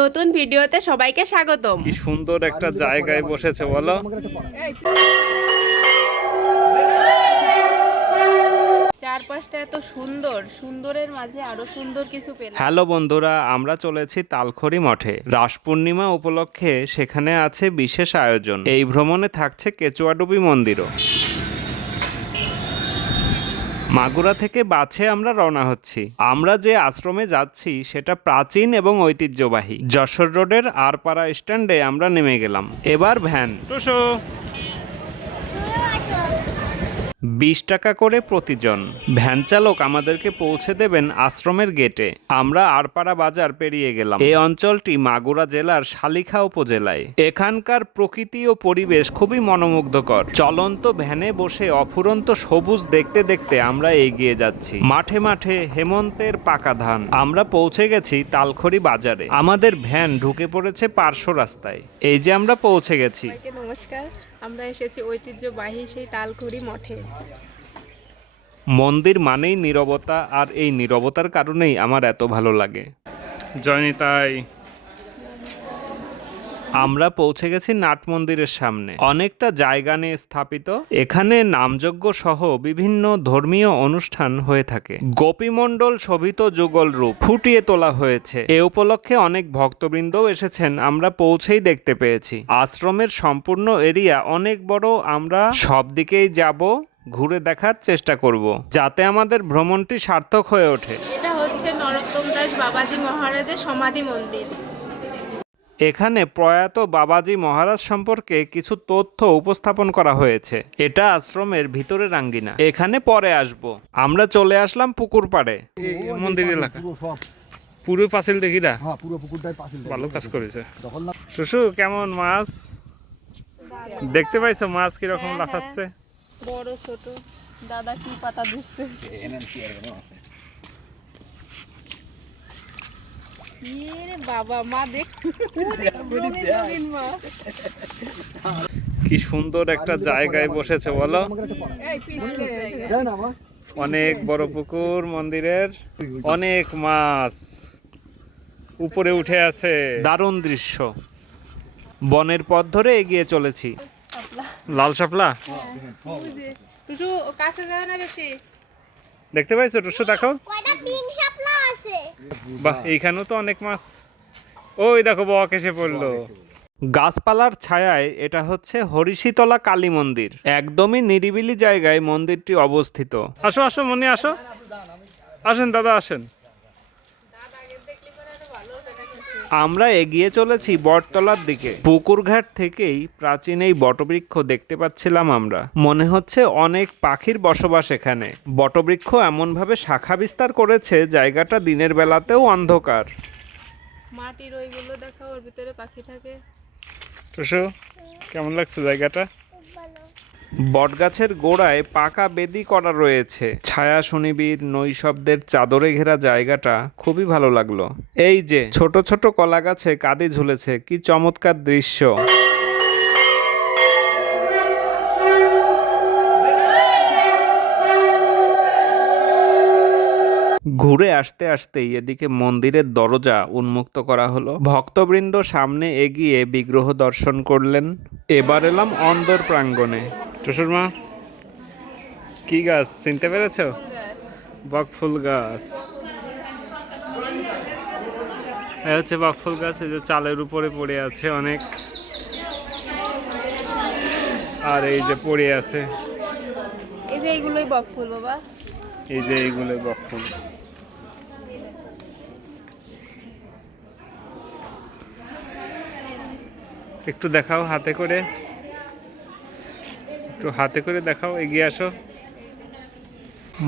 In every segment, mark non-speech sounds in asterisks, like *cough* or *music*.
নতুন ভিডিওতে সবাইকে স্বাগতম। কি সুন্দর একটা জায়গায় বসেছে বলো। চারপাশটা এত সুন্দর সুন্দরের মাঝে আরও সুন্দর কিছু পেলাম। হ্যালো বন্ধুরা আমরা চলেছি তালখড়ি মঠে। রাস পূর্ণিমা উপলক্ষে সেখানে আছে বিশেষ আয়োজন। এই ভ্রমণে থাকছে কেচুয়াডুবি মন্দিরও। মাগুরা থেকে বাছে আমরা রওনা হচ্ছি। আমরা যে আশ্রমে যাচ্ছি, সেটা প্রাচীন এবং ঐতিহ্যবাহী। যশোর রোডের আরপাড়া স্ট্যান্ডে আমরা নেমে গেলাম। এবার ভ্যান। টুসু। বিশ টাকা করে প্রতিজন। ভ্যান চালক আমাদেরকে পৌঁছে দেবেন আশ্রমের গেটে। আমরা আরপাড়া বাজার পেরিয়ে গেলাম। এই অঞ্চলটি মাগুরা জেলার শালিখা উপজেলায়। এখানকার প্রকৃতি ও পরিবেশ খুবই মনোমুগ্ধকর। চলন্ত ভ্যানে বসে অফুরন্ত সবুজ দেখতে দেখতে আমরা এগিয়ে যাচ্ছি। মাঠে মাঠে হেমন্তের পাকা ধান। আমরা পৌঁছে গেছি তালখড়ি বাজারে। আমাদের ভ্যান ঢুকে পড়েছে পার্শ্ব রাস্তায়। এই যে আমরা পৌঁছে গেছি। নমস্কার। আমরা এসেছি ঐতিহ্যবাহী সেই তালকুড়ি মঠে। মন্দির মানেই নীরবতা আর এই নীরবতার কারণেই আমার এত ভালো লাগে। জয়নিতাই আমরা পৌঁছে গেছি নাট মন্দিরের সামনে। অনেকটা জায়গা নিয়ে স্থাপিত। এখানে নামযজ্ঞ সহ বিভিন্ন ধর্মীয় অনুষ্ঠান হয়ে থাকে। গোপীমণ্ডল শোভিত যুগল রূপ ফুটিয়ে তোলা হয়েছে। এ উপলক্ষে অনেক ভক্তবৃন্দও এসেছেন, আমরা পৌঁছেই দেখতে পেয়েছি। আশ্রমের সম্পূর্ণ এরিয়া অনেক বড়, আমরা সব দিকেই যাব, ঘুরে দেখার চেষ্টা করব, যাতে আমাদের ভ্রমণটি সার্থক হয়ে ওঠে। এটা হচ্ছে নরোত্তম দাস বাবাজি মহারাজের সমাধি মন্দির। এখানে প্রয়াত বাবাজি মহারাজ সম্পর্কে কিছু তথ্য উপস্থাপন করা হয়েছে। এটা আশ্রমের ভিতরের আঙ্গিনা। এখানে পরে আসব। আমরা চলে আসলাম পুকুর পাড়ে। মন্দির এলাকা। পুরো পাঁচিল দেখি না? হ্যাঁ পুরো পুকুরটাই পাশে ভালো কাজ করেছে। শুশু কেমন মাছ? দেখতে পাইছো মাছ কীরকম লাফাচ্ছে? বড় ছোট। দাদা কি পাতা দিচ্ছে? বাবা মা দেখ। *laughs* কি সুন্দর একটা জায়গায় বসেছে বলো। অনেক বড় পুকুর মন্দিরের। অনেক মাছ উপরে উঠে আছে। দারুণ দৃশ্য। বনের পথ ধরে এগিয়ে চলেছি। লাল শাপলা? বেশি। দেখতে পাইছো? টুসু দেখো কয়টা পিঙ্ক শাপলা আছে বাহ, এইখানেও তো অনেক মাছ। ওই দেখো, বক এসে পড়ল। গাছপালার ছায়ায় এটা হচ্ছে হরিশীতলা কালী মন্দির। একদমই নিরিবিলি জায়গায় মন্দিরটি অবস্থিত। আসো আসো, মনে, আসো। আসেন, দাদা, আসেন। আমরা এগিয়ে চলেছি বটতলার দিকে। পুকুরঘাট থেকেই প্রাচীন এই বটবৃক্ষ দেখতে পাচ্ছিলাম আমরা। মনে হচ্ছে অনেক পাখির বসবাস এখানে। বটবৃক্ষ এমনভাবে শাখা বিস্তার করেছে জায়গাটা দিনের বেলাতেও অন্ধকার। মাটির ওইগুলো দেখা ওর ভিতরে পাখি থাকে। টুসু কেমন লাগছে জায়গাটা? বটগাছের গোড়ায় পাকা বেদি করা রয়েছে। ছায়া সুনিবির নৈশব্দের চাদরে ঘেরা জায়গাটা খুবই ভালো লাগল। এই যে, ছোট ছোট কলা গাছে কাঁদি ঝুলেছে, কি চমৎকার দৃশ্য। ঘুরে আসতে আসতেই এদিকে মন্দিরের দরজা উন্মুক্ত করা হলো। ভক্তবৃন্দ সামনে এগিয়ে বিগ্রহ দর্শন করলেন। এবার এলাম অন্দর প্রাঙ্গণে। টুসুরমা কি গাছ চিনতে পেরেছ? বকফুল গাছ। এই হচ্ছে বকফুল গাছ এই যে চালের উপরে পড়ে আছে অনেক। আর এই যে পড়ে আছে। এই যে এইগুলোই বক ফুল বাবা। এই যে এইগুলো বকফুল একটু দেখাও হাতে করে। একটু হাতে করে দেখাও, এগিয়ে আসো।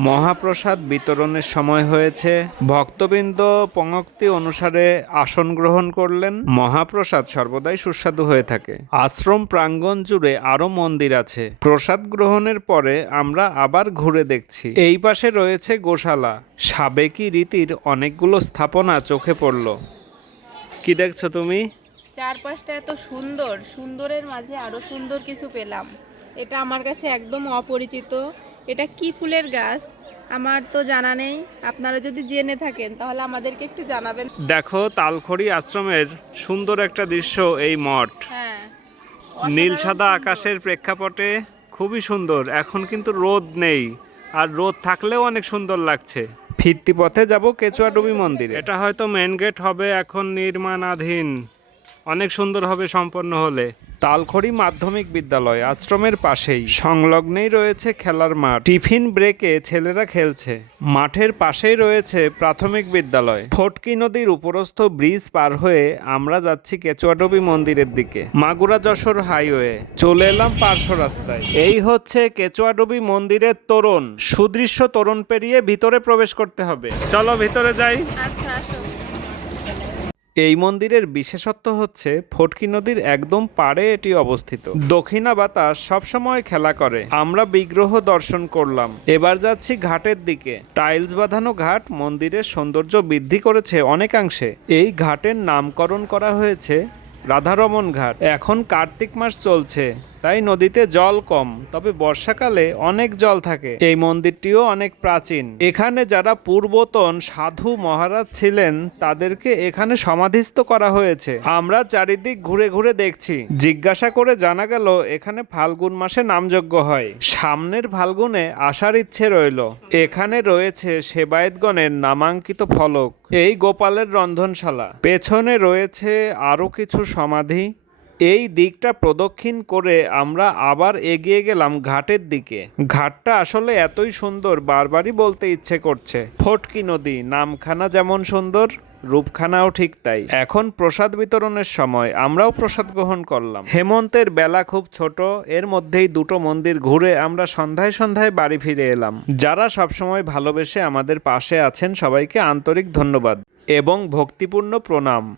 মহাপ্রসাদ বিতরণের সময় হয়েছে। ভক্তবৃন্দ পঙ্ক্তি অনুসারে আসন গ্রহণ করলেন। মহাপ্রসাদ সর্বদাই সুস্বাদু হয়ে থাকে। আশ্রম প্রাঙ্গণ জুড়ে আরও মন্দির আছে। প্রসাদ গ্রহণের পরে আমরা আবার ঘুরে দেখছি। এই পাশে রয়েছে গোশালা। সাবেকি রীতির অনেকগুলো স্থাপনা চোখে পড়ল। কি দেখছ তুমি? চারপাশটা এত সুন্দর। সুন্দরের মাঝে আরও সুন্দর কিছু পেলাম। এটা আমার কাছে একদম অপরিচিত। এটা কি ফুলের গাছ? আমার তো জানা নেই। আপনারা যদি জেনে থাকেন তাহলে আমাদেরকে একটু জানাবেন। দেখো তালখড়ি আশ্রমের সুন্দর একটা দৃশ্য এই মঠ। হ্যাঁ। নীল সাদা আকাশের প্রেক্ষাপটে খুবই সুন্দর। এখন কিন্তু রোদ নেই আর রোদ থাকলেও অনেক সুন্দর লাগছে। ফিরতি পথে যাব কেচুয়াডুবি মন্দিরে। এটা হয়তো মেন গেট হবে এখন নির্মাণাধীন। অনেক সুন্দর হবে সম্পন্ন হলে। তালখড়ি মাধ্যমিক বিদ্যালয় আশ্রমের পাশেই। সংলগ্নেই রয়েছে খেলার মাঠ। টিফিন ব্রেকে ছেলেরা খেলছে। মাঠের পাশেই রয়েছে প্রাথমিক বিদ্যালয়। ফটকি নদীর উপরস্থ ব্রিজ পার হয়ে আমরা যাচ্ছি কেচুয়াডবি মন্দিরের দিকে। মাগুরা যশোর হাইওয়ে। চলে এলাম পার্শ্ব রাস্তায়। এই হচ্ছে কেচুয়াডবি মন্দিরের তোরণ। সুদৃশ্য তোরণ পেরিয়ে ভিতরে প্রবেশ করতে হবে। চলো ভিতরে যাই। আচ্ছা এই মন্দিরের বিশেষত্ব হচ্ছে ফটকি নদীর একদম পাড়ে এটি অবস্থিত। দক্ষিণা বাতাস সবসময় খেলা করে। আমরা বিগ্রহ দর্শন করলাম। এবার যাচ্ছি ঘাটের দিকে। টাইলস বাঁধানো ঘাট মন্দিরের সৌন্দর্য বৃদ্ধি করেছে অনেকাংশে। এই ঘাটের নামকরণ করা হয়েছে রাধারমন ঘাট। এখন কার্তিক মাস চলছে। তাই নদীতে জল কম, তবে বর্ষাকালে অনেক জল থাকে। এই মন্দিরটিও অনেক প্রাচীন। এখানে যারা পূর্বতন সাধু মহারাজ ছিলেন, তাদেরকে এখানে সমাধিস্থ করা হয়েছে। আমরা চারিদিক ঘুরে ঘুরে দেখছি। জিজ্ঞাসা করে জানা গেল, এখানে ফাল্গুন মাসে নামযজ্ঞ হয়। সামনের ফাল্গুনে আসার ইচ্ছে রইল। এখানে রয়েছে সেবায়েতগণের নামাঙ্কিত ফলক। এই গোপালের রন্ধনশালা। পেছনে রয়েছে আরও কিছু সমাধি। এই দিকটা প্রদক্ষিণ করে আমরা আবার এগিয়ে গেলাম ঘাটের দিকে। ঘাটটা আসলে এতই সুন্দর, বারবারই বলতে ইচ্ছে করছে। ফটকি নদী, নামখানা যেমন সুন্দর, রূপখানাও ঠিক তাই। এখন প্রসাদ বিতরণের সময়, আমরাও প্রসাদ গ্রহণ করলাম। হেমন্তের বেলা খুব ছোট, এর মধ্যেই দুটো মন্দির ঘুরে আমরা সন্ধ্যায় সন্ধ্যায় বাড়ি ফিরে এলাম। যারা সবসময় ভালোবেসে আমাদের পাশে আছেন, সবাইকে আন্তরিক ধন্যবাদ এবং ভক্তিপূর্ণ প্রণাম।